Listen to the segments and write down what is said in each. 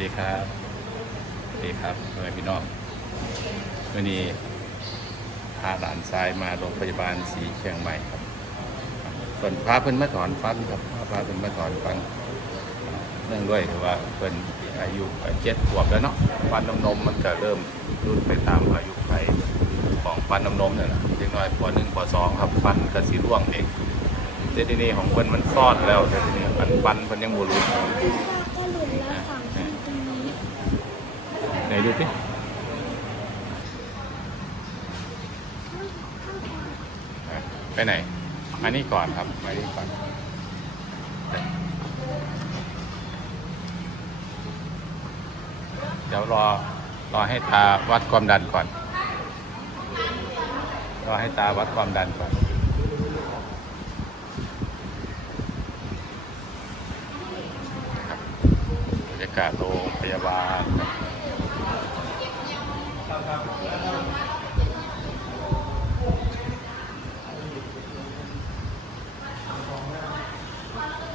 ดีครับสวัสดีครับเพื่อนพี่น้องวันนี้พาหลานชายมาโรงพยาบาลศรีเชียงใหม่ครับเพิ่นพาเพิ่นมาถอนฟันครับพาเพิ่นมาถอนฟันเนื่องด้วยว่าเพิ่นอายุเจ็ดขวบแล้วเนาะฟันนมนมมันก็เริ่มรุดไปตามอายุไขของฟันนมนมเนี่ยนะเด็กน้อยปหนึ่งปสองครับฟันก็สีร่วงเองแต่ทีนี้ของเพิ่นมันซ่อนแล้วแต่ทีนี้มันฟันเพิ่นยังบ่รู้พิซซ่าก็หลุดแล้วสามทีตรงนี้ ไหนดูสิไปไหนมานี่ก่อนครับมานี่ก่อนเดี๋ยวรอรอให้ตาวัดความดันก่อน รอให้ตาวัดความดันก่อนบรรยากาศโรงพยาบาล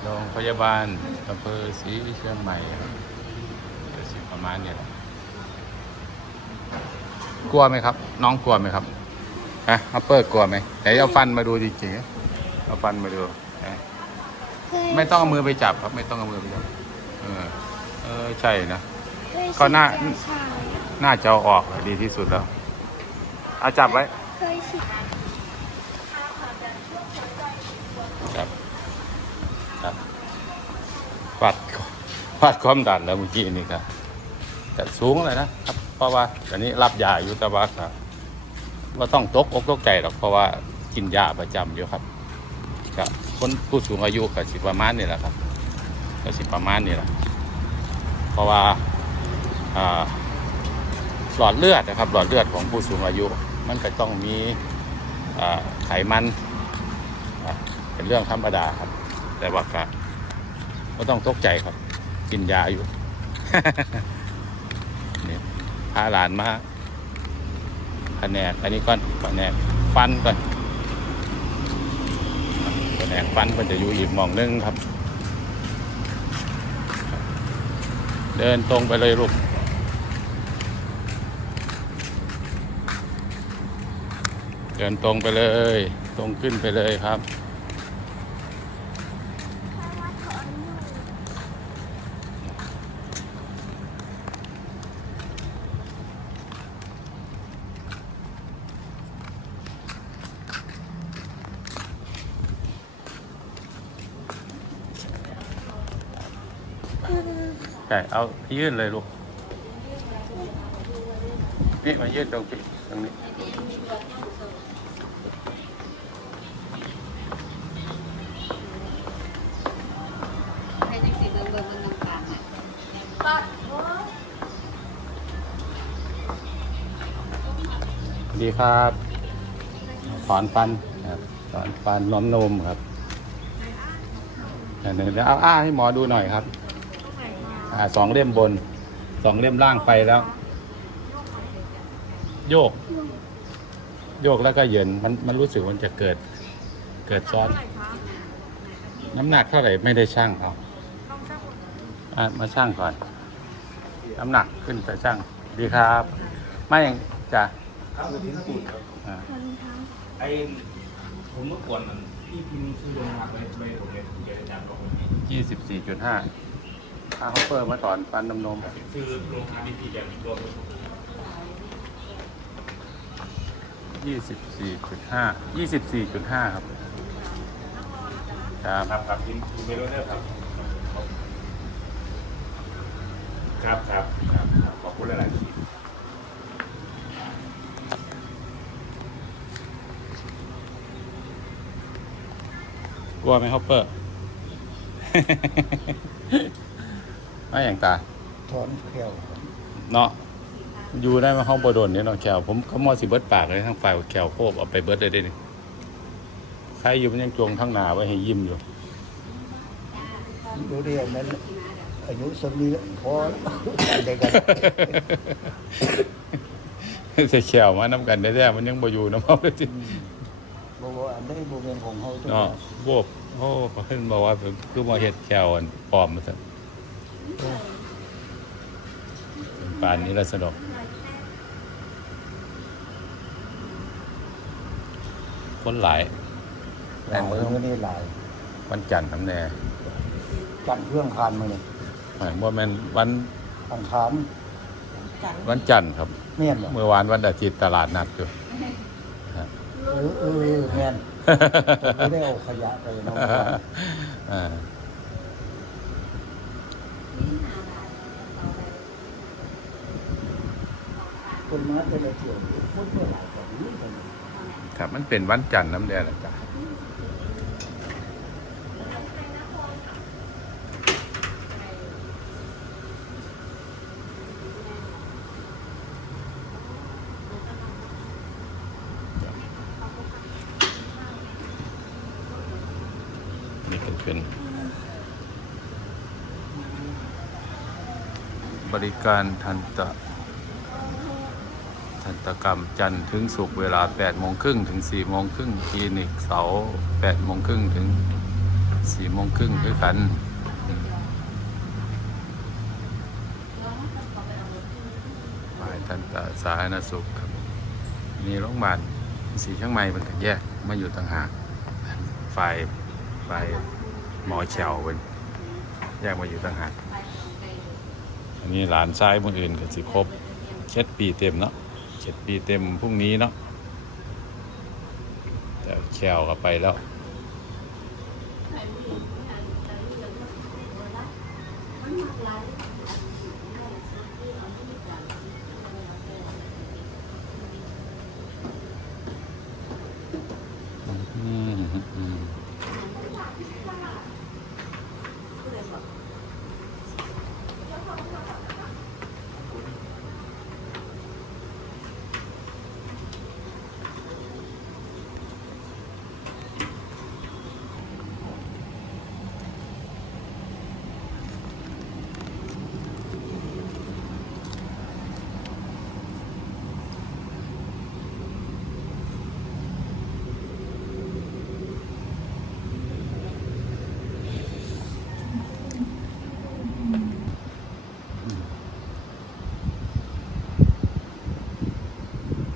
โรงพยาบาลอำเภอศรีเชียงใหม่ครับเดี๋ยวสิประมาณเนี้แหละกลัวไหมครับ น้องกลัวไหมครับฮะอัปเปอร์กลัวไหมไหนเอาฟันมาดูจริงๆเอาฟันมาดูนะเคยไม่ต้องเอามือไปจับครับ ไม่ต้องเอามือไปจับเออเออใช่นะเคยก็น่าฉีดชา น่าจะเอาออกดีที่สุดแล้ว เอาจับไว้ เคยฉีดครับครับวัดวัดความดันแล้วเมื่อกี้นี่ครับแต่สูงเลยนะครับเพราะว่าตอนนี้รับยาอยู่แต่ว่าครับว่าต้องตกอกตกใจหรอกเพราะว่ากินยาประจำอยู่ครับครับคนผู้สูงอายุก็สิประมาณนี่แหละครับก็สิประมาณนี่แหละเพราะว่าอ่า หลอดเลือดนะครับ หลอดเลือดของผู้สูงอายุ มันก็ต้องมีไขมันเป็นเรื่องธรรมดาครับ แต่ว่าก็ก็ต้องตกใจครับ กินยาอยู่นี่พาหลานมาแผนกอันนี้ก่อนแผนกฟันก่อนแผนกฟันมันจะอยู่อีกมองนึงครับ เดินตรงไปเลยลูก เดินตรงไปเลย ตรงขึ้นไปเลยครับใช่เอายื่นเลยลูก นี่มายื่นตรงนี้ตรงนี้ ดีครับถอนฟันครับถอนฟันล้อมนมครับเดี๋ยวเดี๋ยเอาอ้าให้หมอดูหน่อยครับอ่าสองเล่มบน สองเล่มล่างไปแล้ว โยก โยกแล้วก็เหยินมันมันรู้สึกมันจะเกิด เกิดซ้อน น้ำหนักเท่าไหร่ไม่ได้ช่างเอาอะมาช่างก่อน น้ำหนักขึ้นไปช่างดีครับ ไม่ยังจ้ะ ครับถึงปุ่นครับอ่าคนทั้งไอ้ผมเมื่อก่อนมันที่พิมพ์ชื่อโรงงานไปไปผมเลยผมเลยจับบอกยี่สิบสี่จุดห้าถ้าเขาเปิดมาถอนฟันนมนมชื่อโรงงานที่พี่แบบรวมยี่สิบสี่จุดห้ายี่สิบสี่จุดห้าครับ ครับ ครับครับพิมพ์พิมพ์ไปรู้เรื่องครับ ครับครับครับครับขอบคุณหลายๆที กลัวไหมฮอปเปอร์ ไม่อย่างตาถอนเขียวเนาะอยู่ได้มาห้องบโดนเนี่ยเนาะแขวผมเขามอสิเบิดปากเลยทั้งฝ่ายแขวโคบเอาไปเบิดเลยได้นี่ใครอยู่มันยังจวงทั้งหนาไว้ให้ยิ้มอยู่ดูเดียวนั้นอายุสมีพอเด็กกันใส่แขวมาน้ำกันได้แท้มันยังบ่อยู่น้ำเขาเลยจิ บอกว่าอันนี้โบเรียนของเขาตัวเนาะโวบโอ้เขาขึ้นบอกว่าคือมาเฮ็ดแขวอันปลอมมาซะบาลนี้ละสนุกคนหลายหลายไม่ได้หลายวันจันทร์ทำแน่จันเครื่องคานมาเนี่ยหมายว่าแม่นวันอังคารวันจันทร์ครับแม่นบ่เมื่อวานวันอาทิตย์ตลาดนัดอยู่เออเออเออแม่น ผมไม่ได้เอาขยะไปน้องอ่าคนมาแต่ละเที่ยวคนไม่หลายกว่านี้คนครับมันเป็นวันจันทร์น้ำแดงนะจ๊ะ นี่ก็เป็นบริการทันตะทันตกรรมจันทร์ถึงศุกร์เวลา8โมงครึ่งถึง4โมงครึ่งคลินิกเสาร์8โมงครึ่งถึง4โมงครึ่งด้วยกันฝ่ายทันตสาธารณสุขครับ มีโรงพยาบาลสีชียงใหม่มันก็แยกมาอยู่ต่างหากฝ่ายฝ่าย หมอเฉาเป็นแยกมาอยู่ต่างหากอันนี้หลานชายคนอื่นก็สิครบเจ็ดปีเต็มเนาะเจ็ดปีเต็มพรุ่งนี้เนาะแต่แฉวก็ไปแล้ว อืมอืม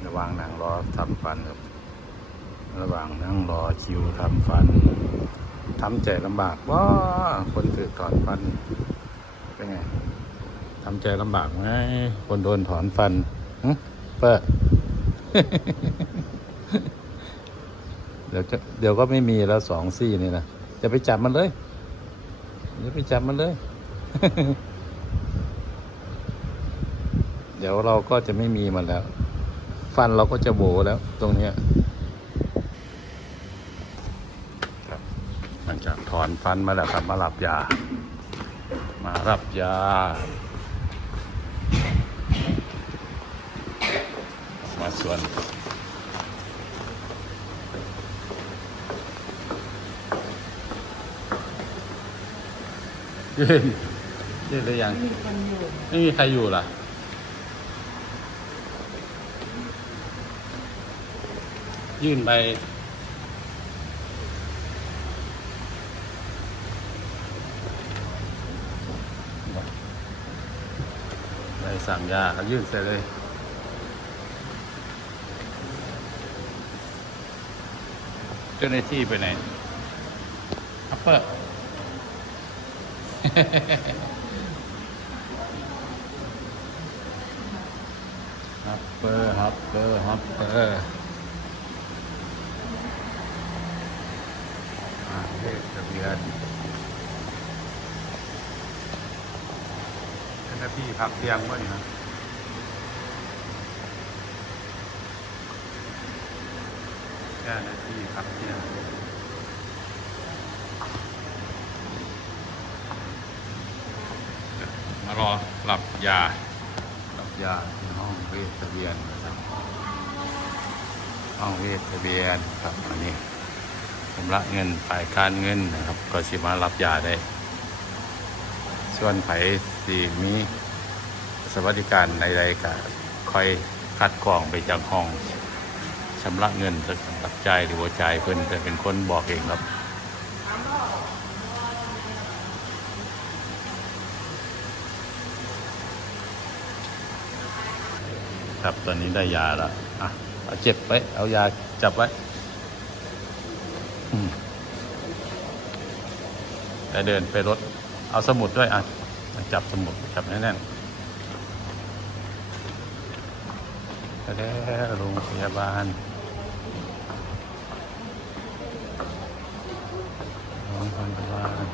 ระห ว่างนั่งรอทำฟันครับ ระหว่างนั่งรอคิวทำฟันทำใจลำบากว่าคนถือถอนฟันเป็นไงทำใจลำบากไหมคนโดนถอนฟันเปิดเดี๋ยวจะเดี๋ยวก็ไม่มีแล้วสองซี่นี่นะจะไปจับมันเลยจะไปจับมันเลย เดี๋ยวเราก็จะไม่มีมันแล้ว ฟันเราก็จะโบแล้วตรงเนี้ยครับหลังจากถอนฟันมาแล้วครับมารับยา มารับยา มาส่วนยืนยืนหรือยังไม่มีใครอยู่ล่ะ ยื่นไปใบสั่งยาเขายื่นเสร็จเลยเจ้าหน้าที่ไปไหนอัปเปอร์ฮัปเปอร์ฮัปเปอร์ฮัปเปอร์อ่า เลขทะเบียนเจ้าหน้าที่พักเตียงวะนี่นะเจ้าหน้าที่พักเตียงมารอรับยารับยาที่ห้องเวชทะเบียนนะครับห้องเวชทะเบียนครับอันนี้ ชำระเงินฝ่ายการเงินนะครับ ก็สิมารับยาได้ ส่วนไผสีมีสวัสดิการใดๆก็คอยคัดกรองไปจากห้องชำระเงินจะรับจ่ายหรือว่าจ่ายเพิ่นจะเป็นคนบอกเองครับครับตอนนี้ได้ยาแล้วอะเอาเจ็บไว้ เอายาจับไว้ ไปเดินไปรถ เอาสมุดด้วยอะจับสมุดจับแน่นๆแล้วโรงพยาบาลโรงพยาบาล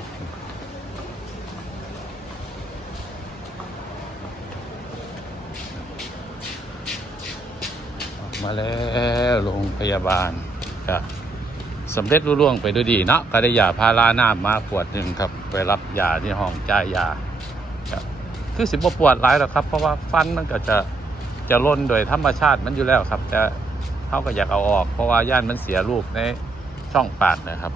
มาแล้วโรงพยาบาลก็ สำเร็จรุ่ร่วงไปด้วยดีเนาะก็ได้ยาพาราหน้ำมาขวดหนึ่งครับ ไปรับยาที่ห้องจ่ายยาครับคือสิบปวดหลายหรอกครับ เพราะว่าฟันมันก็จะจะล่นโดยธรรมชาติมันอยู่แล้วครับแต่เขาก็อยากเอาออก เพราะว่าย่านมันเสียรูปในช่องปากนะครับ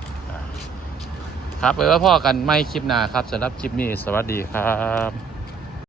ครับไปว่าพ่อกันไม่คลิปหน้าครับสำหรับคลิปนี้สวัสดีครับ